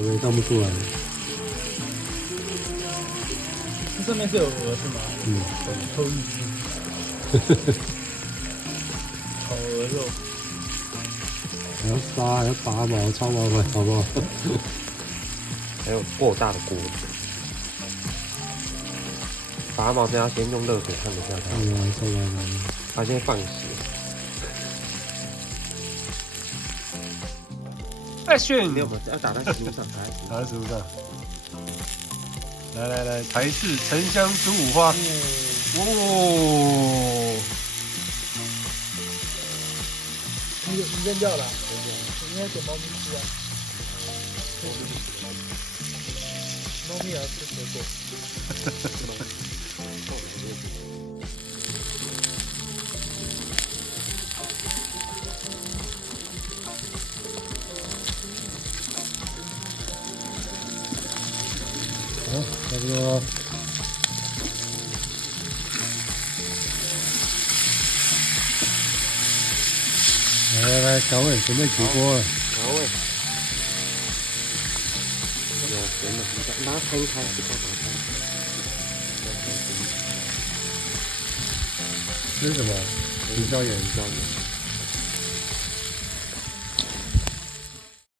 我也看不出来。这上面是有鹅是吗？嗯，偷一只。烤鹅肉。还要杀，还要拔毛，超麻烦，好不好？还有过大的锅子，拔毛真要先用热水烫一下它，对啊，超麻烦。它先放血。Action！没有，要打在食物上，打在食物上。来，台式沉香猪五花。哦。你扔掉了？应该给猫咪吃啊。猫咪也要吃水果。好，差不多。来，调味，准备起锅了。调味。有咸的，你把它摊开，不要把它摊开。这是什么？胡椒盐。胡椒盐。